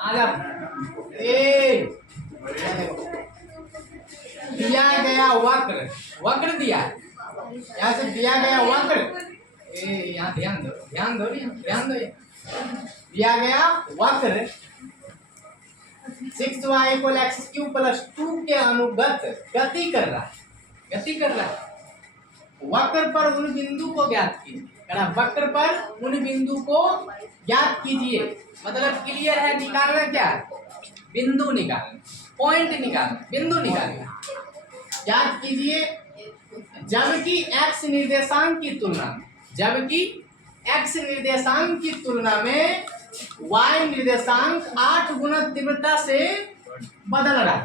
आजा ए दिया गया वक्र, वक्र दिया, यहाँ से दिया गया वक्र, यहाँ ध्यान दो, ध्यान दो, ध्यान दो, दिया गया वक्र 6y = x³ + 2 के अनुगत गति कर रहा है, गति कर रहा है। वक्र पर उन बिंदु को ज्ञात कीजिए, वक्र पर उन बिंदु को ज्ञात कीजिए, मतलब क्लियर है, निकालना क्या है, बिंदु निकालना, पॉइंट निकालना, बिंदु निकालना। ज्ञात कीजिए जबकि x निर्देशांक की तुलना में, जबकि x निर्देशांक की तुलना में y निर्देशांक 8 गुना तीव्रता से बदल रहा है।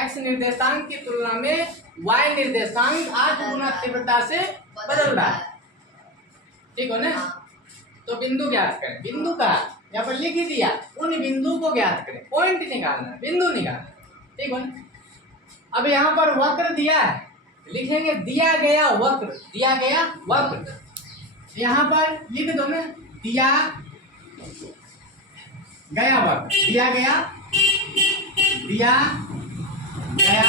x निर्देशांक की तुलना में y निर्देशांक 8 गुना तीव्रता से बदल रहा है, ठीक हो ना। तो बिंदु ज्ञात करें, बिंदु का यहाँ पर लिख ही दिया, उन बिंदु को ज्ञात करें, पॉइंट निकालना, बिंदु निकालना, ठीक हो ना। अब यहाँ पर वक्र दिया है, लिखेंगे दिया गया वक्र, दिया गया वक्र, यहाँ पर लिख दो ना, दिया गया वक्र, दिया गया, दिया गया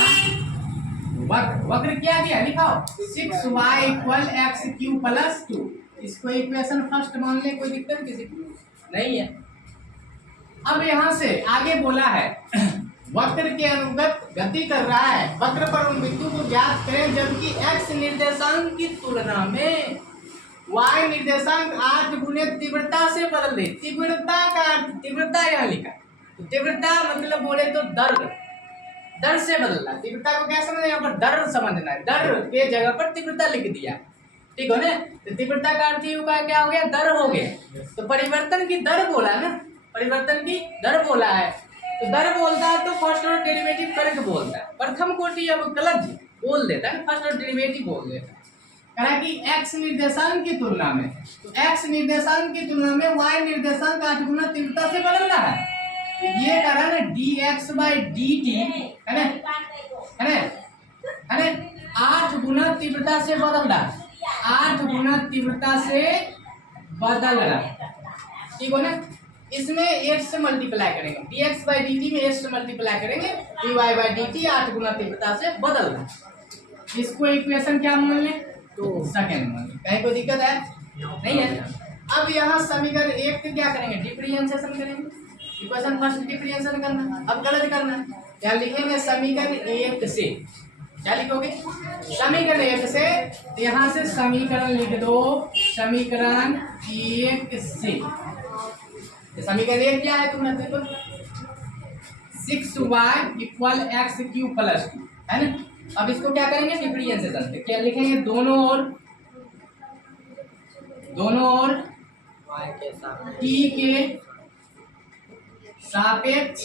वक्र, वक्र क्या दिया, लिखाओ 6y = x³ + 2। इसको इक्वेशन फर्स्ट मान ले, कोई दिक्कत किसी को नहीं है। अब यहाँ से आगे बोला है वक्र के अनुगत गति कर रहा है, वक्र पर उन बिंदु को ज्ञात करें जबकि x निर्देशांक की तुलना में y निर्देशांक 8 गुने तीव्रता से बदल रही। तीव्रता का अर्थ, तीव्रता यहाँ लिखा, तो तीव्रता मतलब बोले तो दर, दर से बदलना। तीव्रता को क्या समझना, यहाँ पर दर समझना है, दर के जगह पर तीव्रता लिख दिया, ठीक हो ना। तो तीव्रता का अर्थ का क्या हो गया, दर हो गया। तो परिवर्तन की दर बोला ना, परिवर्तन की दर बोला है, तो दर बोलता है तो फर्स्ट ऑर्डर डेरिवेटिव करके बोलता है, प्रथम कोटि अब गलत बोल देता है, फर्स्ट ऑर्डर डेरिवेटिव बोल देता है। कहा कि x निर्देशांक की तुलना में, तो x निर्देशांक की तुलना में y निर्देशांक 8 गुना तीव्रता से बदल रहा है। तो ये कह रहा है ना dx/dt है ना, है ना 8 गुना तीव्रता से बदल रहा है, 8 गुना तीव्रता से बदल रहा है, ठीक हो ना। इसमें 8 से मल्टीप्लाई करेंगे, dx/dt में 8 से मल्टीप्लाई करेंगे, dy/dt 8 गुना तीव्रता से बदल रहा है। इसको इक्वेशन क्या मान लें, तो सेकंड मान लें, कहीं कोई दिक्कत है नहीं है। अब यहाँ समीकरण 1 के क्या करेंगे, डिफरेंशिएशन करेंगे, इक्वेशन फर्स्ट डिफरेंशिएशन करना, अब गलत करना, क्या लिखेंगे समीकरण 1 से, क्या लिखोगे समीकरण 1 से, यहाँ से समीकरण लिख दो, समीकरण 1 से, समीकरण 1 क्या है तुमने देखो, 6y = x³ + 2 है ना। अब इसको क्या करेंगे, डिफरेंशिएशन से क्या लिखेंगे, दोनों ओर t के सापेक्ष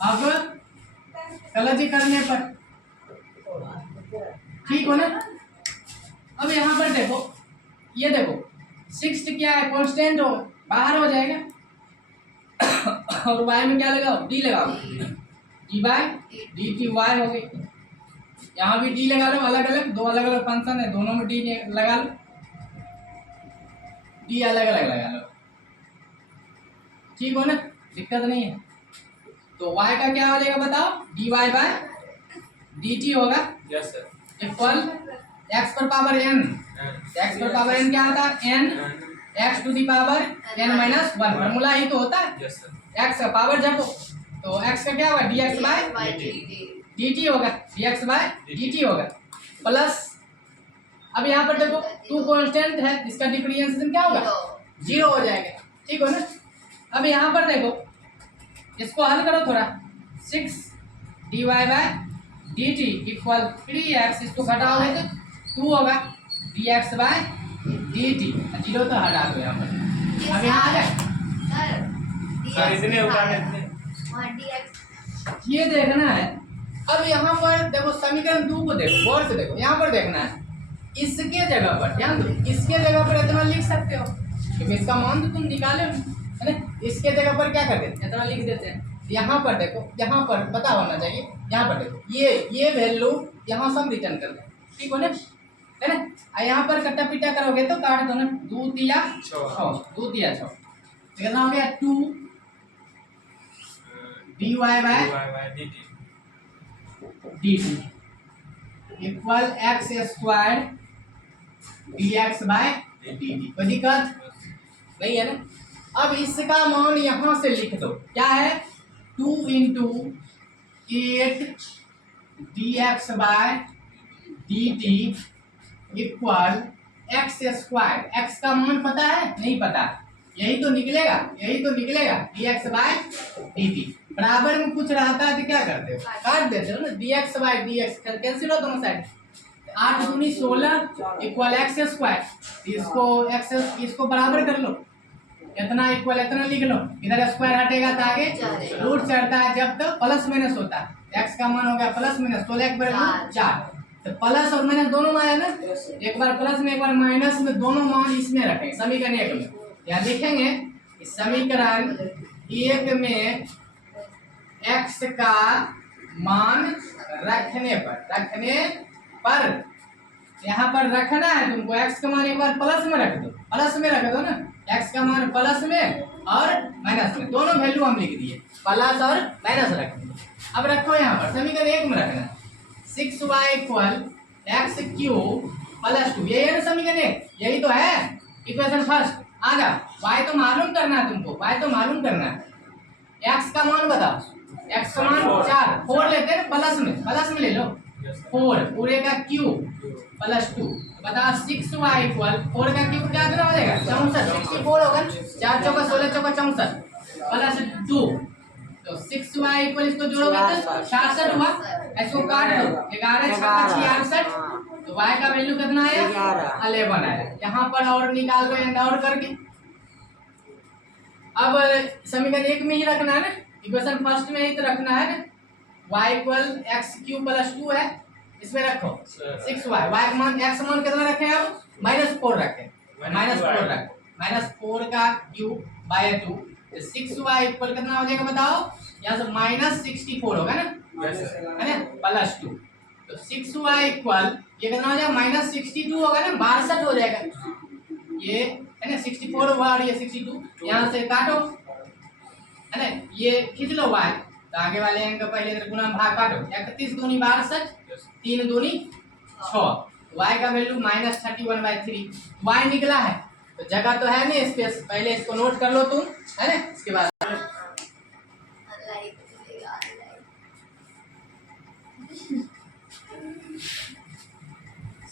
अवकलज करने पर, ठीक हो ना। अब यहाँ पर देखो, ये देखो 6 क्या है, कांस्टेंट हो, बाहर हो जाएगा और y में क्या लगाओ, d लगाओ, d/dt y हो गई। यहाँ भी d लगा लो, अलग अलग, दो अलग अलग फंक्शन है, दोनों में d लगा लो, d अलग अलग लगा लो, ठीक हो ना, दिक्कत नहीं है। तो y का क्या हो जाएगा बताओ, dy/dt होगा, यस सर, इक्वल x पर पावर n, x पर पावर n क्या होता है, n x⁴ n-1 फॉर्मूला ही तो होता है, यस सर, x का पावर जब तो x का क्या होगा, dx/dt होगा, dx/dt होगा प्लस, अब यहाँ पर देखो 2 कांस्टेंट है, इसका डिफरेंशिएशन क्या होगा, 0 हो जाएगा, ठीक हो ना। अब यहाँ पर देखो, इसको हल करो थोड़ा, 6 dy/dt = 3x, इसको घटाओगे तो 2 होगा, dx/dt, 0 तो हटा दो यहाँ पर। अब यहाँ आ जाए सर इतने उठाने ये देखना है। अब यहाँ पर देखो समीकरण 2 को देखो, गौर से देखो, यहाँ पर देखना है, इसके जगह पर ध्यान दो, इसके जगह पर इतना लिख सकते हो क्योंकि इसका मान तो तुम निकाले हो, है ना। इसके जगह पर क्या करते हैं, इतना लिख देते हैं। यहाँ पर देखो, यहाँ पर पता होना चाहिए, यहाँ पर देखो ये वैल्यू यहाँ सब रिटर्न कर दो, ठीक हो ना, है ना। यहाँ पर कट्टा पिट्टा करोगे तो काट दो ना, 2 × 6, 2 × 6 कितना हो गया 2 dy by dt dt equal x square dx by dt। कोई दिक्कत नहीं है ना। अब इसका मान यहां से लिख दो, क्या है 2 into 8 dx by dt equal x square. X का मान पता है नहीं पता, यही तो निकलेगा dx बाय dt। बराबर में कुछ रहता है तो क्या करते हो, काट देते हो ना, dx बाय dx कैंसिल हो दोनों साइड। 8 दूनी 16 इक्वल एक्स स्क्वायर, इसको बराबर कर लो, इतना इक्वल इतना लिख लो, इधर स्क्वायर हटेगा तो आगे रूट चढ़ता है, जब तक प्लस माइनस होता है। एक्स का मान हो गया प्लस माइनस, 16 एक बार 4, तो प्लस और माइनस दोनों मान है ना, एक बार प्लस में एक बार माइनस में, दोनों मान इसमें रखेंगे समीकरण 1 में। यहाँ लिखेंगे इस समीकरण 1 में एक्स का मान रखने पर यहाँ पर रखना है तुमको, एक्स का मान एक बार प्लस में रख दो ना, एक्स का मान प्लस में और माइनस में, दोनों वैल्यू हम लिख दिए, प्लस और माइनस रख दिए। अब रखो यहाँ पर समीकरण 1 में रखना 6y equal x cube plus 2, यही है ना समीकरण 1, यही तो है इक्वेशन फर्स्ट। आ जाओ, y तो मालूम करना है तुमको, y तो मालूम करना है। एक्स का मान बताओ, एक्स का मान 4, 4 लेते हैं प्लस में ले लो, 4 पूरे का क्यूब प्लस 2, बताओ 6y इक्वल 4 का क्यूब क्या कितना हो जाएगा 64, 64 होगा, 4 चौका 16 चौका 64 प्लस 2, तो 6y इक्वल इसको जोड़ोगे तो 66 हुआ, इसको काट दो, 11 छक्का 66, तो y का वैल्यू कितना आया 11 आया। यहाँ पर और निकाल दो एंड और करके। अब समीकरण 1 में ही रखना है ना, इक्वेशन फर्स्ट में ही तो रखना है ना, y equal x cube plus 2 है, इसमें रखो 6y, y का मान x मान कितना रखें, अब -4 रखें, -4 रखो, -4 का क्यूब बाय 2, तो 6y इक्वल कितना हो जाएगा बताओ, यहाँ से -64 होगा ना, है ना, प्लस 2, तो 6y इक्वल ये कितना हो जाएगा -62 होगा ना, 62 हो जाएगा, ये है ना 64 हुआ और ये 62, यहाँ से काटो, है ना, ये खींच लो y, तो आगे वाले अंक का पहले इधर गुणा भाग काटो, 31 दूनी 62, 3 दूनी 6, y का वैल्यू -31/3, y निकला है, तो जगह तो है नहीं स्पेस, पहले इसको नोट कर लो तुम, है ना, इसके बाद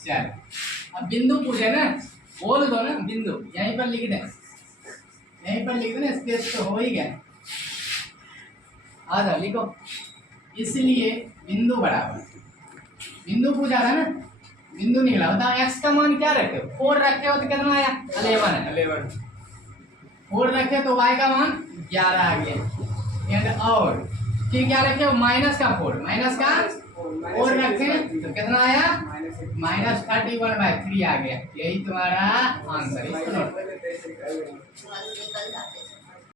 चल अब बिंदु पूछे ना, बोल दो ना बिंदु, यहीं पर लिख देना, स्पेस तो हो ही गया, आ जाओ लिखो, इसलिए बिंदु बराबर, बिंदु पूछा था ना, बिंदु निकला, बताओ एक्स का मान क्या रखे हो, 4 रखे हो तो कितना आया 11, 4 रखे तो y का मान 11 आ गया, एंड और फिर क्या रखे हो माइनस का 4 रखे तो कितना आया -31/3 आ गया, यही तुम्हारा आंसर, इसको नोट